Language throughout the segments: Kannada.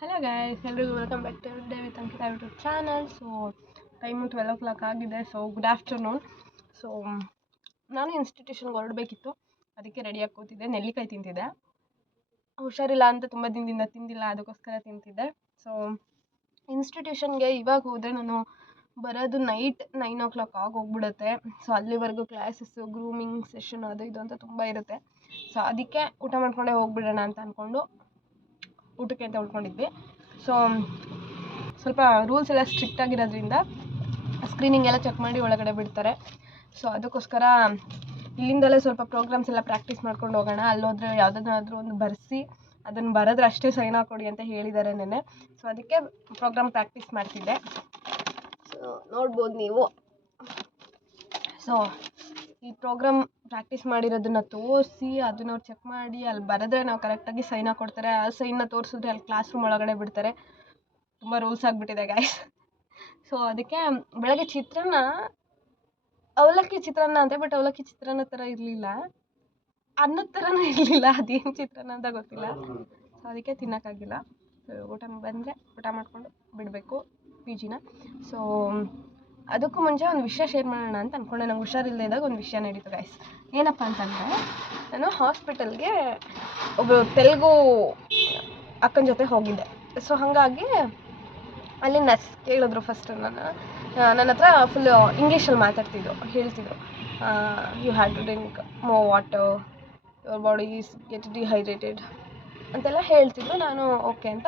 ಹಲೋ ಗೈಸ್, ಎಲ್ರಿಗೂ welcome back today with Ankita YouTube channel. So time 12 o'clock ಆಗಿದೆ. So good afternoon. ಸೊ ನಾನು ಇನ್ಸ್ಟಿಟ್ಯೂಷನ್ಗೆ ಹೊರಡಬೇಕಿತ್ತು, ಅದಕ್ಕೆ ರೆಡಿಯಾಗಿ ಕೂತಿದ್ದೆ. ನೆಲ್ಲಿಕಾಯಿ ತಿಂತಿದ್ದೆ, ಹುಷಾರಿಲ್ಲ ಅಂತ ತುಂಬ ದಿನದಿಂದ ತಿಂದಿಲ್ಲ, ಅದಕ್ಕೋಸ್ಕರ ತಿಂತಿದ್ದೆ. ಸೊ ಇನ್ಸ್ಟಿಟ್ಯೂಷನ್ಗೆ ಇವಾಗ ಹೋದರೆ ನಾನು ಬರೋದು ನೈಟ್ 9 o'clock ಆಗೋಗ್ಬಿಡುತ್ತೆ. ಸೊ ಅಲ್ಲಿವರೆಗೂ ಕ್ಲಾಸಸ್ಸು, ಗ್ರೂಮಿಂಗ್ ಸೆಷನ್ ಅದು ಇದು ಅಂತ ತುಂಬ ಇರುತ್ತೆ. ಸೊ ಅದಕ್ಕೆ ಊಟ ಮಾಡ್ಕೊಂಡೇ ಹೋಗ್ಬಿಡೋಣ ಅಂತ ಅಂದ್ಕೊಂಡು ಊಟಕ್ಕೆ ಅಂತ ಉಳ್ಕೊಂಡಿದ್ವಿ. ಸೊ ಸ್ವಲ್ಪ ರೂಲ್ಸ್ ಎಲ್ಲ ಸ್ಟ್ರಿಕ್ಟ್ ಆಗಿರೋದ್ರಿಂದ ಸ್ಕ್ರೀನಿಂಗ್ ಎಲ್ಲ ಚೆಕ್ ಮಾಡಿ ಒಳಗಡೆ ಬಿಡ್ತಾರೆ. ಸೊ ಅದಕ್ಕೋಸ್ಕರ ಇಲ್ಲಿಂದಲೇ ಸ್ವಲ್ಪ ಪ್ರೋಗ್ರಾಮ್ಸ್ ಎಲ್ಲ ಪ್ರಾಕ್ಟೀಸ್ ಮಾಡ್ಕೊಂಡು ಹೋಗೋಣ. ಅಲ್ಲೋದ್ರೆ ಯಾವುದನ್ನಾದ್ರೂ ಒಂದು ಬರೆಸಿ ಅದನ್ನು ಬರೆದ್ರೆ ಅಷ್ಟೇ ಸೈನ್ ಹಾಕ್ಕೊಡಿ ಅಂತ ಹೇಳಿದ್ದಾರೆ ನೆನ್ನೆ. ಸೊ ಅದಕ್ಕೆ ಪ್ರೋಗ್ರಾಮ್ ಪ್ರಾಕ್ಟೀಸ್ ಮಾಡ್ತಿದ್ದೆ. ಸೊ ನೋಡ್ಬೋದು ನೀವು. ಸೊ ಈ ಪ್ರೋಗ್ರಾಮ್ ಪ್ರಾಕ್ಟೀಸ್ ಮಾಡಿರೋದನ್ನು ತೋರಿಸಿ ಅದನ್ನ ಅವ್ರು ಚೆಕ್ ಮಾಡಿ ಅಲ್ಲಿ ಬರೆದ್ರೆ ನಾವು ಕರೆಕ್ಟಾಗಿ ಸೈನ್ ಹಾಕ್ಕೊಡ್ತಾರೆ. ಆ ಸೈನ್ನ ತೋರಿಸಿದ್ರೆ ಅಲ್ಲಿ ಕ್ಲಾಸ್ ರೂಮ್ ಒಳಗಡೆ ಬಿಡ್ತಾರೆ. ತುಂಬ ರೂಲ್ಸ್ ಆಗಿಬಿಟ್ಟಿದೆ ಗಾಯ್ಸ್. ಸೊ ಅದಕ್ಕೆ ಬೆಳಗ್ಗೆ ಅವಲಕ್ಕಿ ಚಿತ್ರಾನ್ನ ಅಂತೆ, ಬಟ್ ಅವಲಕ್ಕಿ ಚಿತ್ರಾನ್ನ ಥರ ಇರಲಿಲ್ಲ, ಅನ್ನದ ಥರನೂ ಇರಲಿಲ್ಲ. ಅದೇನು ಚಿತ್ರಾನ್ನ ಅಂತ ಗೊತ್ತಿಲ್ಲ. ಸೊ ಅದಕ್ಕೆ ತಿನ್ನೋಕ್ಕಾಗಿಲ್ಲ. ಸೊ ಊಟ ಬಂದರೆ ಊಟ ಮಾಡಿಕೊಂಡು ಬಿಡಬೇಕು ಪಿ ಜಿನ. ಸೊ ಅದಕ್ಕೂ ಮುಂಚೆ ಒಂದು ವಿಷಯ ಶೇರ್ ಮಾಡೋಣ ಅಂತ ಅಂದ್ಕೊಂಡೆ. ನಂಗೆ ಹುಷಾರಿಲ್ಲದೆ ಇದ್ದಾಗ ಒಂದು ವಿಷಯ ನಡೀತು ಗಾಯ್ಸ್. ಏನಪ್ಪ ಅಂತಂದರೆ, ನಾನು ಹಾಸ್ಪಿಟಲ್ಗೆ ಒಬ್ಬರು ತೆಲುಗು ಅಕ್ಕನ ಜೊತೆ ಹೋಗಿದ್ದೆ. ಸೊ ಹಾಗಾಗಿ ಅಲ್ಲಿ ನರ್ಸ್ ಕೇಳಿದ್ರು ಫಸ್ಟ್ ನನ್ನ ಹತ್ರ ಫುಲ್ಲು ಇಂಗ್ಲೀಷಲ್ಲಿ ಹೇಳ್ತಿದ್ರು you have to drink more water, your body is get dehydrated ಅಂತೆಲ್ಲ ಹೇಳ್ತಿದ್ರು. ನಾನು ಓಕೆ ಅಂತ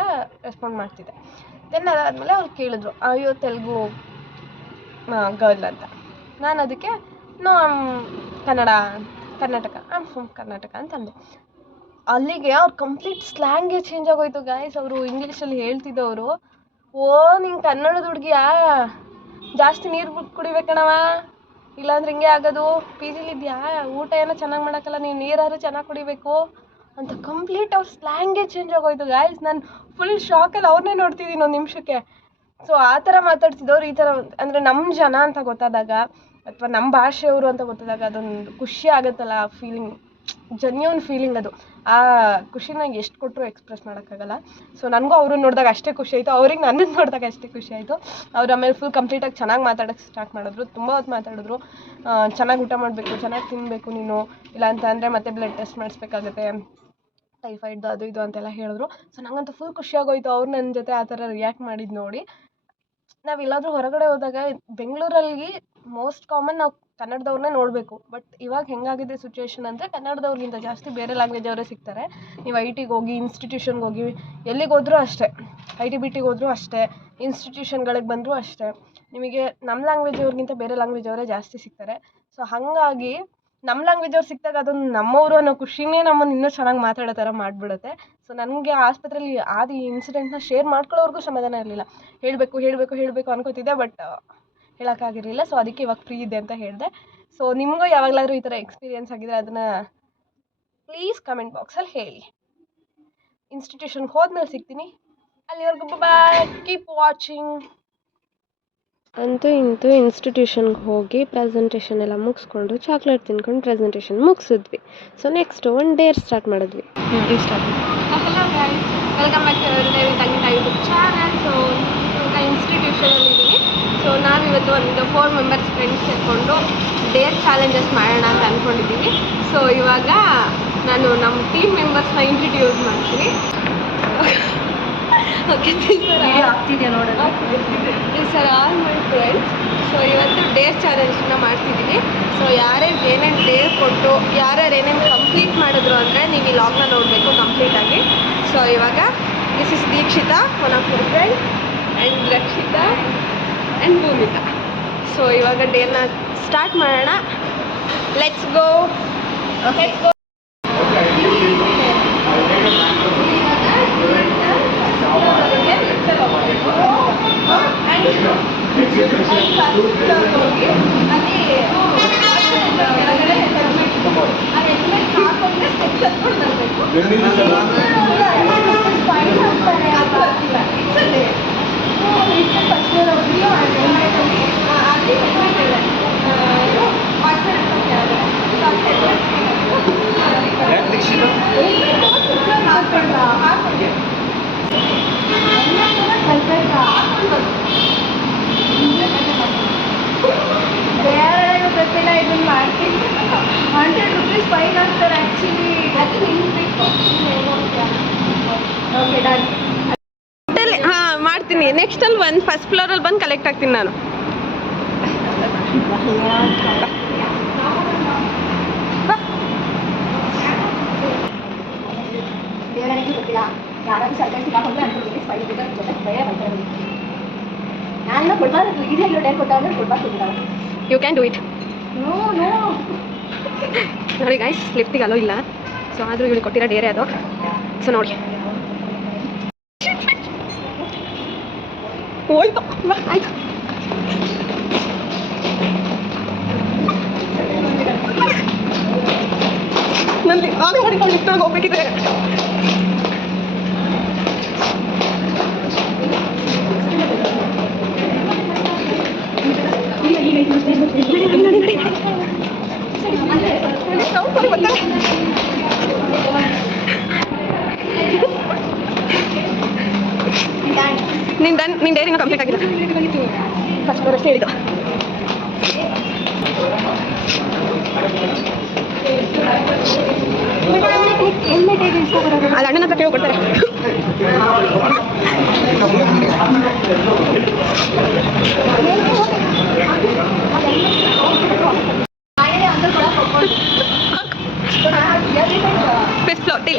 ರೆಸ್ಪಾಂಡ್ ಮಾಡ್ತಿದ್ದೆ. ದೆನ್ ಅದಾದಮೇಲೆ ಅವ್ರು ಕೇಳಿದ್ರು ಅಯ್ಯೋ ತೆಲುಗು ಗರ್ಲ್ ಅಂತ. ನಾನು ಅದಕ್ಕೆ ನೋ ಕರ್ನಾಟಕ ಫ್ರಮ್ ಕರ್ನಾಟಕ ಅಂತ ಅಂದೆ. ಅಲ್ಲಿಗೆ ಅವ್ರು ಕಂಪ್ಲೀಟ್ ಸ್ಲ್ಯಾಂಗೇ ಚೇಂಜ್ ಆಗೋಯ್ತು ಗಾಯ್ಸ್. ಅವರು ಇಂಗ್ಲೀಷಲ್ಲಿ ಹೇಳ್ತಿದ್ದವರು, ಓ ನಿಂಗೆ ಕನ್ನಡದ ಹುಡುಗಿಯಾ, ಜಾಸ್ತಿ ನೀರು ಕುಡಿಬೇಕಣವ, ಇಲ್ಲಾಂದ್ರೆ ಹಿಂಗೆ ಆಗೋದು, ಪಿ ಜಿಲಿದ್ಯಾ, ಊಟ ಏನೋ ಚೆನ್ನಾಗಿ ಮಾಡೋಕ್ಕಲ್ಲ, ನೀವು ನೀರಾದ್ರೂ ಚೆನ್ನಾಗಿ ಕುಡಿಬೇಕು ಅಂತ ಕಂಪ್ಲೀಟ್ ಅವ್ರ ಸ್ಲ್ಯಾಂಗೇ ಚೇಂಜ್ ಆಗೋಯ್ತು ಗಾಯ್ಸ್. ನಾನು ಫುಲ್ ಶಾಕಲ್ಲಿ ಅವ್ರನ್ನೇ ನೋಡ್ತಿದ್ದೀನಿ ಒಂದು ನಿಮಿಷಕ್ಕೆ. ಸೊ ಆ ಥರ ಮಾತಾಡ್ತಿದ್ದವ್ರು ಈ ಥರ ಅಂದರೆ ನಮ್ಮ ಜನ ಅಂತ ಗೊತ್ತಾದಾಗ ಅಥವಾ ನಮ್ಮ ಭಾಷೆಯವರು ಅಂತ ಗೊತ್ತಾದಾಗ ಅದೊಂದು ಖುಷಿ ಆಗುತ್ತಲ್ಲ, ಆ ಫೀಲಿಂಗ್, ಜೆನ್ಯೂನ್ ಫೀಲಿಂಗ್ ಅದು. ಆ ಖುಷಿನ ಎಷ್ಟು ಕೊಟ್ಟರು ಎಕ್ಸ್ಪ್ರೆಸ್ ಮಾಡೋಕ್ಕಾಗಲ್ಲ. ಸೊ ನನಗೂ ಅವ್ರನ್ನ ನೋಡಿದಾಗ ಅಷ್ಟೇ ಖುಷಿ ಆಯಿತು, ಅವ್ರಿಗೆ ನನ್ನನ್ನು ನೋಡಿದಾಗ ಅಷ್ಟೇ ಖುಷಿ ಆಯಿತು. ಅವ್ರು ಆಮೇಲೆ ಫುಲ್ ಕಂಪ್ಲೀಟಾಗಿ ಚೆನ್ನಾಗಿ ಮಾತಾಡೋಕ್ಕೆ ಸ್ಟಾರ್ಟ್ ಮಾಡಿದ್ರು. ತುಂಬ ಹೊತ್ತು ಮಾತಾಡಿದ್ರು. ಚೆನ್ನಾಗಿ ಊಟ ಮಾಡಬೇಕು, ಚೆನ್ನಾಗಿ ತಿನ್ನಬೇಕು ನೀನು, ಇಲ್ಲ ಅಂತ ಅಂದರೆ ಮತ್ತೆ ಬ್ಲಡ್ ಟೆಸ್ಟ್ ಮಾಡಿಸ್ಬೇಕಾಗತ್ತೆ, ಟೈಫಾಯ್ಡ್ದು ಅದು ಇದು ಅಂತೆಲ್ಲ ಹೇಳಿದ್ರು. ಸೊ ನಂಗಂತೂ ಫುಲ್ ಖುಷಿಯಾಗೋಯ್ತು ಅವ್ರು ನನ್ನ ಜೊತೆ ಆ ಥರ ರಿಯಾಕ್ಟ್ ಮಾಡಿದ್ದು ನೋಡಿ. ನಾವೆಲ್ಲಾದರೂ ಹೊರಗಡೆ ಹೋದಾಗ ಬೆಂಗಳೂರಲ್ಲಿ ಮೋಸ್ಟ್ ಕಾಮನ್ ನಾವು ಕನ್ನಡದವ್ರನ್ನೇ ನೋಡಬೇಕು. ಬಟ್ ಇವಾಗ ಹೆಂಗಾಗಿದೆ ಸಿಚುವೇಶನ್ ಅಂದರೆ ಕನ್ನಡದವ್ರಿಗಿಂತ ಜಾಸ್ತಿ ಬೇರೆ ಲ್ಯಾಂಗ್ವೇಜ್ ಅವರೇ ಸಿಗ್ತಾರೆ. ನೀವು ಐ ಟಿಗೆ ಹೋಗಿ, ಇನ್ಸ್ಟಿಟ್ಯೂಷನ್ಗೆ ಹೋಗಿ, ಎಲ್ಲಿಗೆ ಹೋದ್ರೂ ಅಷ್ಟೇ, ಐ ಟಿ ಬಿ ಟಿಗೆ ಹೋದ್ರೂ ಅಷ್ಟೇ, ಇನ್ಸ್ಟಿಟ್ಯೂಷನ್ಗಳಿಗೆ ಬಂದರೂ ಅಷ್ಟೇ, ನಿಮಗೆ ನಮ್ಮ ಲ್ಯಾಂಗ್ವೇಜ್ ಅವ್ರಿಗಿಂತ ಬೇರೆ ಲ್ಯಾಂಗ್ವೇಜ್ ಅವರೇ ಜಾಸ್ತಿ ಸಿಗ್ತಾರೆ. ಸೊ ಹಾಗಾಗಿ ನಮ್ಮ ಲ್ಯಾಂಗ್ವೇಜ್ ಅವ್ರು ಸಿಕ್ಕಿದಾಗ ಅದನ್ನು ನಮ್ಮವರು ಅನ್ನೋ ಖುಷಿನೇ ನಮ್ಮನ್ನು ಇನ್ನೂ ಚೆನ್ನಾಗಿ ಮಾತಾಡೋ ಥರ ಮಾಡಿಬಿಡುತ್ತೆ. ಸೊ ನನಗೆ ಆಸ್ಪತ್ರೆಯಲ್ಲಿ ಆದ ಈ ಇನ್ಸಿಡೆಂಟ್ನ ಶೇರ್ ಮಾಡ್ಕೊಳ್ಳೋರ್ಗೂ ಸಮಾಧಾನ ಇರಲಿಲ್ಲ. ಹೇಳಬೇಕು ಅನ್ಕೋತಿದ್ದೆ, ಬಟ್ ಹೇಳೋಕ್ಕಾಗಿರಲಿಲ್ಲ. ಸೊ ಅದಕ್ಕೆ ಇವಾಗ ಫ್ರೀ ಇದೆ ಅಂತ ಹೇಳಿದೆ. ಸೊ ನಿಮಗೂ ಯಾವಾಗಲಾದರೂ ಈ ಥರ ಎಕ್ಸ್ಪೀರಿಯೆನ್ಸ್ ಆಗಿದ್ರೆ ಅದನ್ನು ಪ್ಲೀಸ್ ಕಮೆಂಟ್ ಬಾಕ್ಸಲ್ಲಿ ಹೇಳಿ. ಇನ್ಸ್ಟಿಟ್ಯೂಷನ್ಗೆ ಹೋದ್ಮೇಲೆ ಸಿಗ್ತೀನಿ. ಅಲ್ಲಿವರೆಗೂ ಬಾಯ್, ಕೀಪ್ ವಾಚಿಂಗ್. ಅಂತೂ ಇಂತೂ ಇನ್ಸ್ಟಿಟ್ಯೂಷನ್ಗೆ ಹೋಗಿ ಪ್ರೆಸೆಂಟೇಷನ್ ಎಲ್ಲ ಮುಗಿಸ್ಕೊಂಡು ಚಾಕ್ಲೇಟ್ ತಿನ್ಕೊಂಡು ಪ್ರೆಸೆಂಟೇಷನ್ ಮುಗಿಸಿದ್ವಿ. ಸೊ ನೆಕ್ಸ್ಟ್ ಒಂದು ಡೇರ್ ಸ್ಟಾರ್ಟ್ ಮಾಡಿದ್ವಿ. Hello guys, welcome back today with Ankita YouTube channel. So ಈಗ ಇನ್ಸ್ಟಿಟ್ಯೂಷನಲ್ಲಿದ್ದೀನಿ. ಸೊ ನಾವಿವತ್ತು ಒಂದು 4 ಮೆಂಬರ್ಸ್ ಫ್ರೆಂಡ್ಸ್ ಸೇರಿಕೊಂಡು ಡೇರ್ ಚಾಲೆಂಜಸ್ ಮಾಡೋಣ ಅಂತ ಅಂದ್ಕೊಂಡಿದ್ದೀವಿ. ಸೊ ಇವಾಗ ನಾನು ನಮ್ಮ ಟೀಮ್ ಮೆಂಬರ್ಸ್ನ ಇಂಟ್ರಡ್ಯೂಸ್ ಮಾಡ್ತೀನಿ. ಓಕೆ ಆಗ್ತಿದೆಯಾ ನೋಡೋಣ. Sir all my friends. So ಇವತ್ತು ಡೇರ್ ಚಾಲೆಂಜನ್ನ ಮಾಡ್ತಿದ್ದೀವಿ. ಸೊ ಯಾರ್ಯಾರು ಏನೇನು ಡೇರ್ ಕೊಟ್ಟು ಯಾರ್ಯಾರು ಏನೇನು ಕಂಪ್ಲೀಟ್ ಮಾಡಿದ್ರು ಅಂದರೆ ನೀವು ಈ ಲಾಗ್ನ ನೋಡಬೇಕು ಕಂಪ್ಲೀಟಾಗಿ. ಸೊ ಇವಾಗ this is Dikshita, one of my friend, and Rakshita and Bhumika. So ಇವಾಗ ಡೇರ್ನ ಸ್ಟಾರ್ಟ್ ಮಾಡೋಣ. Let's go. Let's go. ಹೋಗಿ ಅಲ್ಲಿ ಆ ಹೆಲ್ಮೆಟ್ ಹಾಕೊಂಡ್ರೆ ಸ್ಟೆಪ್ಸ್ ಹತ್ಕೊಂಡು ಬರಬೇಕು. ₹100 ಫೈನ್ ಆಗ್ತಾರೆ ಆ್ಯಕ್ಚುಲಿ. ಅದು ನಿಲ್ಬೇಕು. Okay done. ಹಾಂ ಮಾಡ್ತೀನಿ. ನೆಕ್ಸ್ಟಲ್ಲಿ ಒಂದು ಫಸ್ಟ್ ಫ್ಲೋರಲ್ಲಿ ಬಂದು ಕಲೆಕ್ಟ್ ಆಗ್ತೀನಿ ನಾನು. ದೇವರಾಣಿಗೆ ಗೊತ್ತಿಲ್ಲ, ಯಾರಾದ್ರೂ ಸರ್ಕಾರ ಸಿಕ್ಕಾಕೊಂಡ್ರೆ ₹100 ಫೈನ್ ಜೊತೆ ಭಯ ಬರ್ತಾರೆ. ನಾನು ಕೊಡ್ಬಾರ್ದು, ಈಸಿಯಾಗಿರೋ ಡೇರ್ ಕೊಟ್ಟಾದ್ರೆ ಕೊಡ್ಬಾರ್ದು. You can do it. No no. ನೋಡಿ ಗೈಸ್, ಲಿಫ್ಟಿಗೆ ಅಲೋ ಇಲ್ಲ. ಸೊ ಆದರೂ ಇವಳು ಕೊಟ್ಟಿರೋ ಡೇರೆ ಅದು. ಸೊ ನೋಡಿ ಹೋಯ್ತು. ಆಯ್ತು, ನಂದು ಆಗ ಮಾಡಿಕೊಂಡು ಲಿಫ್ಟೊಳಗೆ ಹೋಗ್ಬೇಕಿದ್ರೆ ನಿನ್ನ ಡೈರಿನ ಕಂಪ್ಲೀಟ್ ಆಗಿದೆ. ಫಸ್ಟ್ ಫ್ಲೋರ್ ಅಷ್ಟೇ ಹೇಳಿದ್ದು. ಅಲ್ಲಿ ಅಣ್ಣನ ಹತ್ರ ಕೇಳ್ಕೊಡ್ತಾರೆ. Fifth floor tea.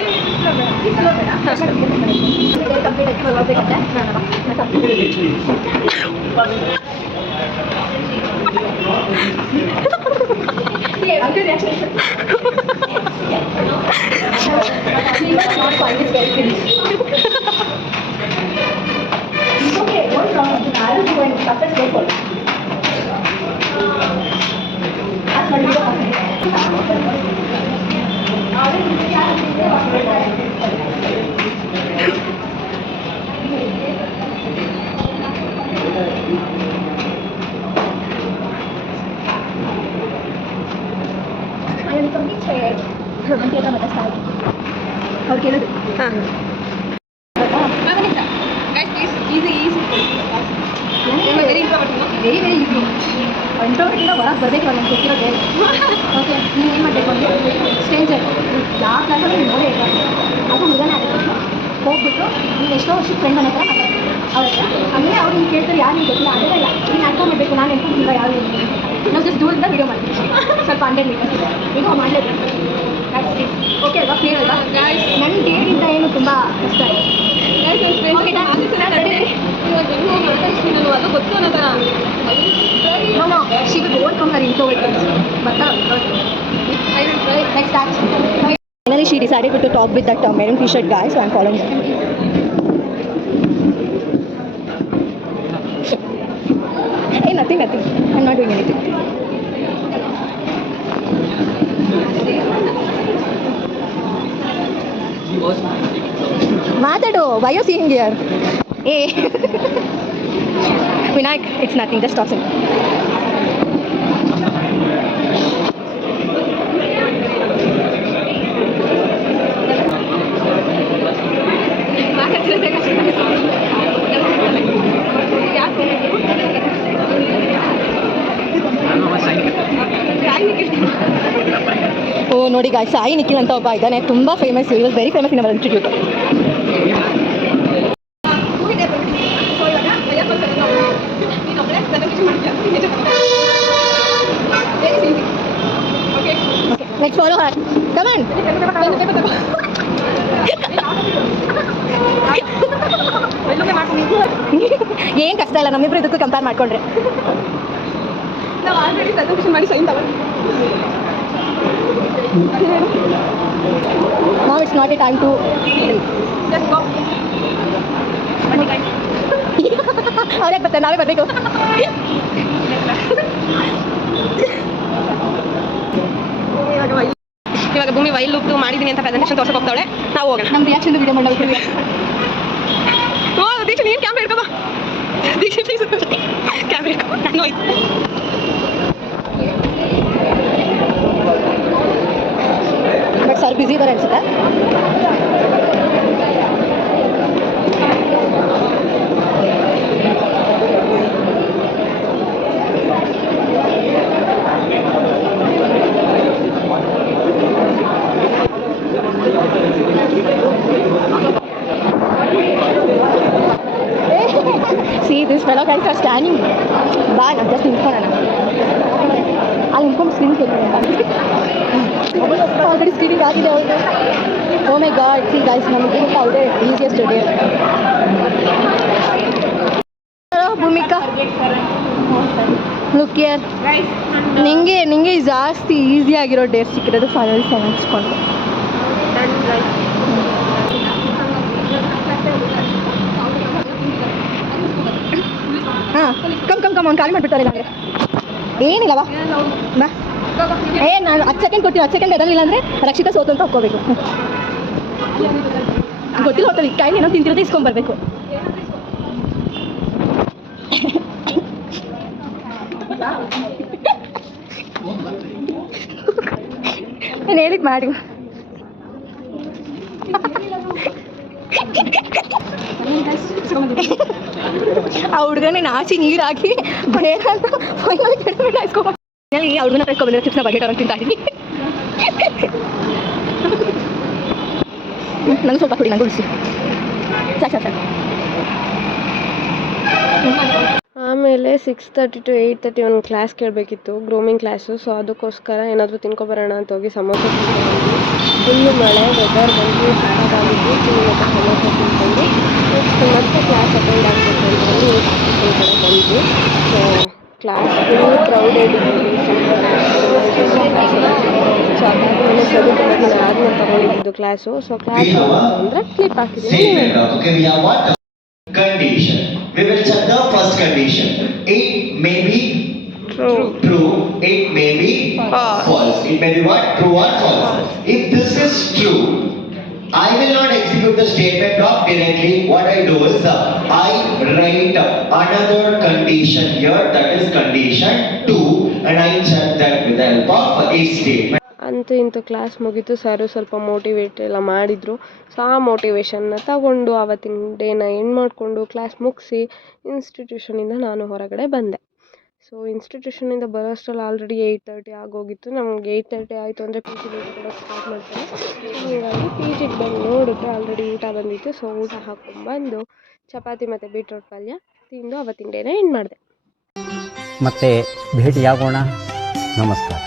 ಅವ್ರು ಕೇಳೋದು ಹಾಂ ವೆರಿ ವೆರಿ ಈಸಿ. ಇಂಟ್ರೋವರ್ಟಿಂದ ಹೊರಗೆ ಬರಬೇಕು ನನಗೆ ಗೊತ್ತಿರೋ ಡೇರ್. ಓಕೆ, ನೀವು ಏನು ಮಾಡಬೇಕು ಅಂದರೆ ಸ್ಟ್ರೇಂಜರ್ ಯಾವ ಕ್ಲಾಸಲ್ಲಿ ನೀವು ನೋಡೇ ಇಲ್ಲ ಅದು ಹುಡುಗನೇ ಆಗಬೇಕು. ಹೋಗ್ಬಿಟ್ಟು ನೀವು ಎಷ್ಟೋ ವರ್ಷದ ಫ್ರೆಂಡ್ ಅನ್ನೋ ಥರ ಮಾತಾಡ್ತೀವಿ ಅವ್ರ ಹತ್ರ. ಆಮೇಲೆ ಅವ್ರು ನೀವು ಕೇಳ್ತಾರೆ ಯಾರು ನೀವು ಗೊತ್ತಿಲ್ಲ, ಅದೇ ಇಲ್ಲ ನೀನು ಅರ್ಥ ಮಾಡಬೇಕು. ನಾನು ಎನ್ಕೊಂಡಿಲ್ಲ ಯಾರು ನಾವು ಜಸ್ಟ್ ದೂರದಿಂದ ವೀಡಿಯೋ ಮಾಡ್ತೀವಿ. ಸ್ವಲ್ಪ 100 ಮೀಟರ್ಸ್ ಈಗ ಮಾಡಲೇಬೇಕು. ಓಕೆ ಅಲ್ವಾ, ಕ್ಲಿಯರ್ ಅಲ್ವಾ? ನನ್ನ ಡೇಟಿಂದ ಏನು ತುಂಬ ಕಷ್ಟ ಇದೆ. ಅದು ಗೊತ್ತು ಅನ್ನೋ ಥರ. No, she will overcome her introvertness. But I will try. Next act. Finally, she decided to talk with that maroon t-shirt guy, so I'm following him. Hey, nothing. I'm not doing anything. Matado, why are you seeing here? Hey. Vinayak, it's nothing, just talk to me. ಓ ನೋಡಿ ಗಾಯ್ಸ್, ಸಾಯಿ ನಿಖಿಲ್ ಅಂತ ಒಬ್ಬ ಇದ್ದಾನೆ, ತುಂಬ ಫೇಮಸ್. ಈ was very famous in our institute. Let's follow her. Come on. ಏನು ಕಷ್ಟ ಇಲ್ಲ, ನಮ್ಮಿಬ್ರು ಇದಕ್ಕೂ ಕಂಪೇರ್ ಮಾಡ್ಕೊಂಡ್ರೆ. ನಾವು ಆಲ್ರೆಡಿ ಪ್ರೆಸೆಂಟೇಷನ್ ಮಾಡಿ ಸೈನ್ ತಗೊಂಡು. Now it's not a time to just go. ಅವ್ರು ಯಾಕೆ ಬರ್ತಾರೆ, ನಾವೇ ಬರಬೇಕು. ಇವಾಗ ಭೂಮಿ ವೈಲ್ ಲುಕ್ ಮಾಡಿದ್ದೀನಿ ಅಂತ ಪ್ರೆಸೆಂಟೇಷನ್ ತೋರ್ಸಕ್ಕೆ ಹೋಗ್ತಾಳೆ. ನಾವು ಹೋಗೋಣ. ನಮ್ಮ ರಿಯಾಕ್ಷನ್ ವಿಡಿಯೋ ಮಾಡೋದು. ಓ ದೀಕ್ಷೆ, ನೀನು ಕ್ಯಾಮ್ರಾ ಇಟ್ಕೋ. ದೀಕ್ಷೆ ಪ್ಲೀಸ್ ಕ್ಯಾಮ್ರಾ ಇಟ್ಕೋ. ನಾನು ಹೋಯ್ತು. ಬಟ್ ಸರ್ ಬ್ಯುಸಿ ಇದ್ದಾರೆ ಅನ್ಸುತ್ತೆ. Fellow candidates R scanning. ಬಾ ನಾನು ಜಸ್ಟ್ ನಿಂತ್ಕೊಳ್ಳೋಣ, ಅಲ್ಲಿ ನಿಂತ್ಕೊಂಡು ಸ್ಕ್ರೀನ್ ಆಲ್ರೆಡಿ ಸ್ಕ್ರೀನಿಂಗ್ ಆಗಿದೆ ಅವ್ರದ್ದು. Oh my god, see guys, ನಮಗೆ ಅವರೇ easiest day. Bhumika look here, ನಿಂಗೆ ಜಾಸ್ತಿ ಈಸಿ ಆಗಿರೋ ಡೇಟ್ ಸಿಕ್ಕಿರೋದು ಫೈನಲ್ ಹಚ್ಕೊಂಡು. ಹಾಂ, ಕಮ್ ಅವ್ನು ಖಾಲಿ ಮಾಡಿಬಿಡ್ತಾರೆ. ನನಗೆ ಏನಿಲ್ಲವಾ ಬಾ. ನಾನು 10 ಸೆಕೆಂಡ್ ಕೊಡ್ತೀನಿ, 10 ಸೆಕೆಂಡ್ ಎದಲಿಲ್ಲ ಅಂದರೆ ರಕ್ಷಿತಾ ಸೋತು ಅಂತ ಹಾಕ್ಕೋಬೇಕು. ಗೊತ್ತಿಲ್ಲ ಹೋಟೆಲ್ ಕಾಯಿ ಏನೋ ತಿಂತಿರೋದು ಇಸ್ಕೊಂಬರ್ಬೇಕು. ನಾನು ಹೇಳಿದ್ದು ಮಾಡಿ. ಆ ಹುಡುಗನೇ ನಾಚಿ ನೀರು ಹಾಕಿ ಬೇಡ ಅಂತ ಫೈನಲ್ ಕೆಡಬಿಟ್ಟು ಹಾಕ್ಸ್ಕೊಂಬ. ಈ ಹುಡುಗನ ಕಳ್ಸ್ಕೊಂಡ್ಬಂದ್ರೆ ಚಿಪ್ಸ್ನ ಬಗೆಟ್ ಅವ್ರಿಗೆ ತಿಂತಾ ಇದ್ದೀನಿ. ನಂಗೆ ಸ್ವಲ್ಪ ಕೊಡಿ, ನಂಗೆ ಉಳಿಸಿ ಸಾಕು. ಆಮೇಲೆ 6:30 to 8:30 ಒಂದು ಕ್ಲಾಸ್ ಕೇಳಬೇಕಿತ್ತು, ಗ್ರೂಮಿಂಗ್ ಕ್ಲಾಸು. ಸೊ ಅದಕ್ಕೋಸ್ಕರ ಏನಾದರೂ ತಿನ್ಕೊಬರೋಣ ಅಂತ ಹೋಗಿ ಸಮೋಸ ತಿನ್ಕೊಂಡು, ಫುಲ್ಲು ಮಳೆ ವೆದರ್ ಬಂದು ಸಾಕಾಗಿದ್ದು ಮತ್ತು ಸಮೋಸ ತಿನ್ಕೊಂಡು ಮತ್ತೆ ಕ್ಲಾಸ್ ಅಟೆಂಡ್ ಆಗಬೇಕು ಅಂತಂದು ಕಡೆ ಬಂದು. ಸೊ ಕ್ಲಾಸ್ ಫುಲ್ ಕ್ರೌಡೆಡ್ ಇದ್ದೀವಿ. ಸೊ ಅದಾದಮೇಲೆ ಸದುಕಿ ಆದ್ಮೇಲೆ ತೊಗೊಂಡಿದ್ದು ಕ್ಲಾಸು. ಸೊ ಕ್ಲಾಸ್ ಅಂದರೆ ಕ್ಲಿಪ್ ಹಾಕಿದ್ದೀನಿ. Condition. We will check the first condition. It may be true. It may be false. It may be what? True or false. If this is true, I will not execute the statement of directly. What I do is I write another condition here, that is condition 2, and I check that with the help of a statement. ಅಂತೂ ಇಂಥ ಕ್ಲಾಸ್ ಮುಗೀತು. ಸರು ಸ್ವಲ್ಪ ಮೋಟಿವೇಟ್ ಎಲ್ಲ ಮಾಡಿದರು. ಸೊ ಆ ಮೋಟಿವೇಶನ್ನ ತಗೊಂಡು ಆವತ್ತಿನ ಡೇನ ಎಂಡ್ ಮಾಡಿಕೊಂಡು ಕ್ಲಾಸ್ ಮುಗಿಸಿ ಇನ್ಸ್ಟಿಟ್ಯೂಷನಿಂದ ನಾನು ಹೊರಗಡೆ ಬಂದೆ. ಸೊ ಇನ್ಸ್ಟಿಟ್ಯೂಷನಿಂದ ಬರೋಷ್ಟರಲ್ಲಿ ಆಲ್ರೆಡಿ 8:30 ಆಗೋಗಿತ್ತು. ನಮ್ಗೆ 8:30 ಆಯಿತು ಅಂದರೆ ಪಿ ಜಿಗೆ ಕೊಡೋಕ್ಕೆ ಸ್ಟಾರ್ಟ್ ಮಾಡ್ತಾರೆ. ಸೊ ಹೀಗಾಗಿ ಪಿ ಜಿಗೆ ಬಂದು ನೋಡಿದ್ರೆ ಆಲ್ರೆಡಿ ಊಟ ಬಂದಿತ್ತು. ಸೊ ಊಟ ಹಾಕ್ಕೊಂಡ್ಬಂದು ಚಪಾತಿ ಮತ್ತು ಬೀಟ್ರೋಟ್ ಪಲ್ಯ ತಿಂದು ಆವತ್ತಿನ ಡೇನ ಎಂಡ್ ಮಾಡಿದೆ. ಮತ್ತೆ ಭೇಟಿಯಾಗೋಣ. ನಮಸ್ಕಾರ.